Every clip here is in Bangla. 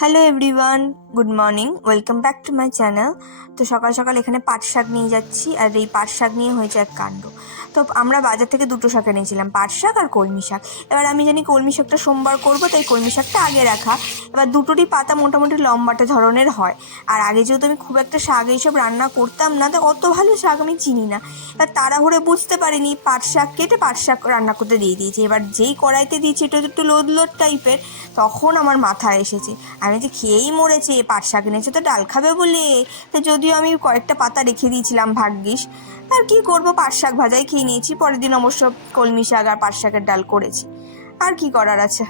Hello everyone, good morning, welcome back to my channel. তো সকাল সকাল এখানে পাট শাক নিয়ে যাচ্ছি, আর এই পাট শাক নিয়ে হয়েছে এক কাণ্ড। তো আমরা বাজার থেকে দুটো শাক এনেছিলাম, পাট শাক আর কলমি শাক। এবার আমি জানি কলমি শাকটা সোমবার করবো, তাই কলমি শাকটা আগে রাখা। এবার দুটোরই পাতা মোটামুটি লম্বাটে ধরনের হয়। আর আগে যেহেতু আমি খুব একটা শাক এইসব রান্না করতাম না, তো অত ভালো শাক আমি চিনি না। এবার তাড়াহুড়ে বুঝতে পারিনি, পাট শাক কেটে পাট শাক রান্না করতে দিয়ে দিয়েছি। এবার যেই কড়াইতে দিয়েছি, এটা একটু লোদ লোদ টাইপের, তখন আমার মাথায় এসেছে আমি যে খেয়েই মরেছে, পাট শাক এনেছে তো ডাল খাবে বলে। তো যদিও আমি কয়েকটা পাতা রেখে দিয়েছিলাম ভাগ্যিস, আর কি করব, পাট শাক ভাজাই খেয়ে নিয়েছি। পরের দিন অবশ্য কলমি শাক আর পাট শাকের ডাল করেছি, আর কি করার আছে।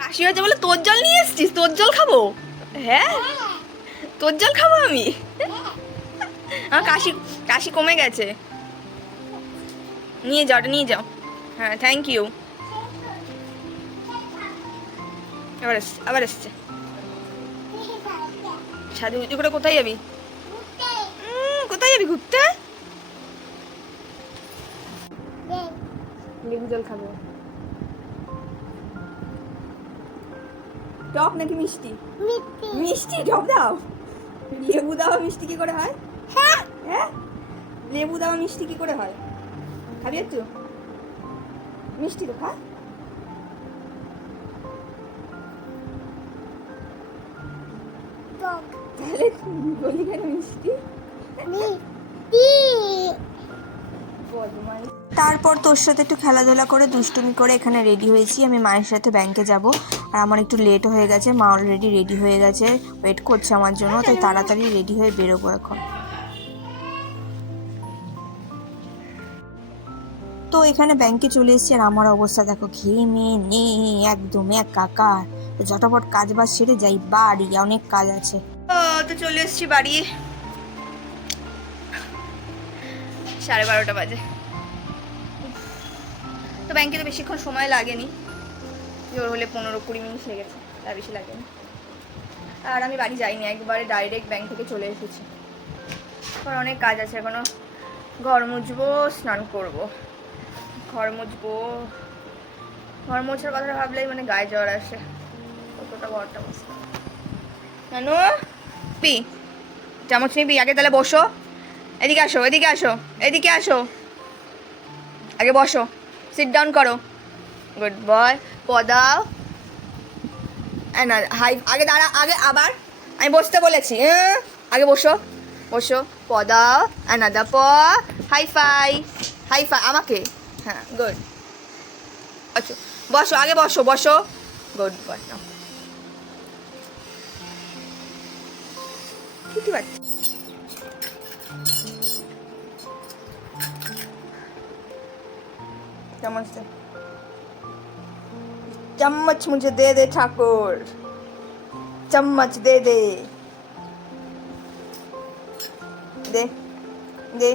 কাশি হয়েছে বলে তোর জল নিয়ে এসছিস? তোর জল খাবো? হ্যাঁ, তোর জল খাবো আমি? আমার কাশি কাশি কমে গেছে। নিয়ে যাও, নিয়ে যাও। হ্যাঁ, থ্যাংক ইউ। আবার এসছে। সাজুগুজু করে কোথায় যাবি? কোথায় যাবি ঘুরতে? লেবু জল খাবো। টক নাকি মিষ্টি? মিষ্টি টক দাও। লেবু দেওয়া মিষ্টি কি করে হয়? হ্যাঁ, লেবু দেওয়া মিষ্টি কি করে হয়? খাবি একটু মিষ্টি? তো খা। তাহলে বলি কেন মিষ্টি? তারপর তোর সাথে একটু খেলাধুলা করে দুষ্টুমি করে এখানে রেডি হয়েছি। আমি মায়ের সাথে ব্যাংকে যাব, আর আমার একটু লেট হয়ে গেছে। মা অলরেডি রেডি হয়ে গেছে, ওয়েট করছে আমার জন্য, তাই তাড়াতাড়ি রেডি হয়ে বেরোবো এখন। তো এখানে ব্যাংকে চলে এসেছি, আর আমার অবস্থা দেখো, খেয়ে মেয়ে নেই, একদম এক কাকার। তো ঝটাপট কাজ বাজ সেরে যাই বাড়ি, অনেক কাজ আছে। তো চলে এসেছি বাড়ি, 12:30 বাজে। তো ব্যাংকে তো বেশিক্ষণ সময় লাগেনি, জোর হলে 15-20 মিনিট লেগেছে, তার বেশি লাগেনি। আর আমি বাড়ি যাইনি, একবারে ডাইরেক্ট ব্যাংক থেকে চলে এসেছি। আর অনেক কাজ আছে এখনো। ঘর মুছবো, স্নান করব, ঘর মুছবো। ঘর মোছার কথাটা ভাবলেই মানে গায়ে জ্বর আসে, কতটা ঘরটা মুছতে। নানু পি চামচ নিবি? আগে তাহলে বসো, এদিকে আসো, এদিকে আসো, এদিকে আসো, আগে বসো, সিট ডাউন করো। Good boy. পদাও। না, হাই আগে দাঁড়া, আগে আবার আমি বসতে বলেছি। আগে বসো, বসো, পদাও, অ্যানাদার প, হাই ফাই, হাই ফাই আমাকে। হ্যাঁ, গুড। আচ্ছা, বসো, আগে বসো, বসো, গুড বয়। ঠিক আছে। चम्मच दे, चम्मच मुझे दे दे ठाकुर, चम्मच दे दे, दे दे।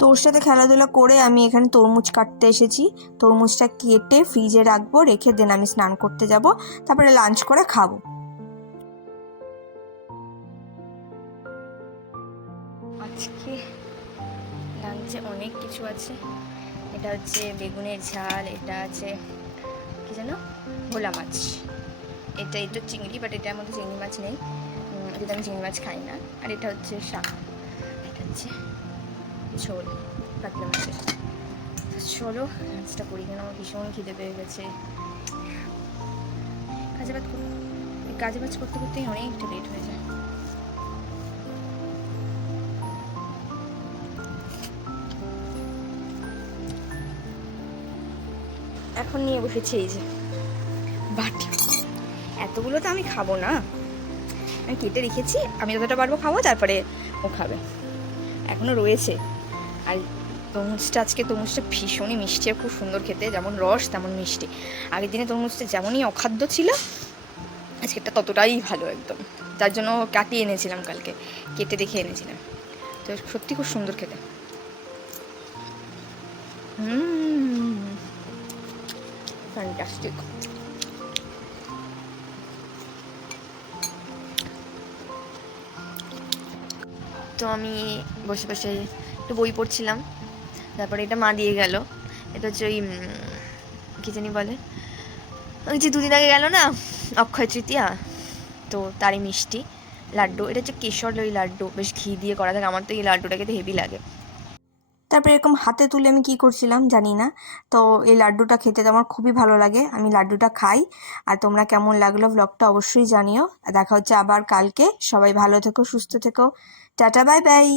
তোর সাথে খেলাধুলা করে আমি এখানে তরমুজ কাটতে এসেছি। তরমুজটা কেটে ফ্রিজে রাখবো, রেখে দেন আমি স্নান করতে যাব, তারপরে লাঞ্চ করে খাবো। আজকে লাঞ্চে অনেক কিছু আছে। এটা হচ্ছে বেগুনের ঝাল, এটা আছে কি যেন, ভোলা মাছ, এটা একটু চিংড়ি, বাট এটার মধ্যে চিংড়ি মাছ নেই, যেটা আমি চিংড়ি মাছ খাই না। আর এটা হচ্ছে শাক, এটা হচ্ছে ঝোল কাতলা মাছের। চলো লাঞ্চটা করি, কেন আমার ভীষণ খিদে পেয়ে গেছে। কাজে বাজ করতে করতেই অনেকটা লেট হয়ে যায়। এখন নিয়ে বসেছি এই যে বাটি। এতগুলো তো আমি খাবো না, আমি কেটে রেখেছি, আমি যতটা পারবো খাবো, তারপরে ও খাবে, এখনও রয়েছে। আর তরমুজটা আজকে তরমুজটা ভীষণই মিষ্টি আর খুব সুন্দর খেতে, যেমন রস তেমন মিষ্টি। আগের দিনে তরমুজটা যেমনই অখাদ্য ছিল, আজকেরটা ততটাই ভালো একদম। তার জন্য কাটিয়ে এনেছিলাম কালকে, কেটে রেখে এনেছিলাম। তো সত্যি খুব সুন্দর খেতে। ফ্যান্টাস্টিক। তো আমি বসে বসে একটু বই পড়ছিলাম, তারপরে এটা মা দিয়ে গেল। এটা হচ্ছে ওই কী জানি বলে, ওই যে দুদিন আগে গেল না অক্ষয় তৃতীয়া, তো তারই মিষ্টি লাড্ডু। এটা হচ্ছে কেশর ওই লাড্ডু, বেশ ঘি দিয়ে করা থাকে। আমার তো এই লাড্ডুটা খেতে হেভি লাগে। তারপরে এরকম হাতে তুলে আমি কি করছিলাম জানি না, তো এই লাড্ডুটা খেতে তো আমার খুবই ভালো লাগে, আমি লাড্ডুটা খাই। আর তোমরা কেমন লাগলো ব্লগটা অবশ্যই জানিও। দেখা হচ্ছে আবার কালকে। সবাই ভালো থেকো, সুস্থ থেকো, টাটা, বাই বাই।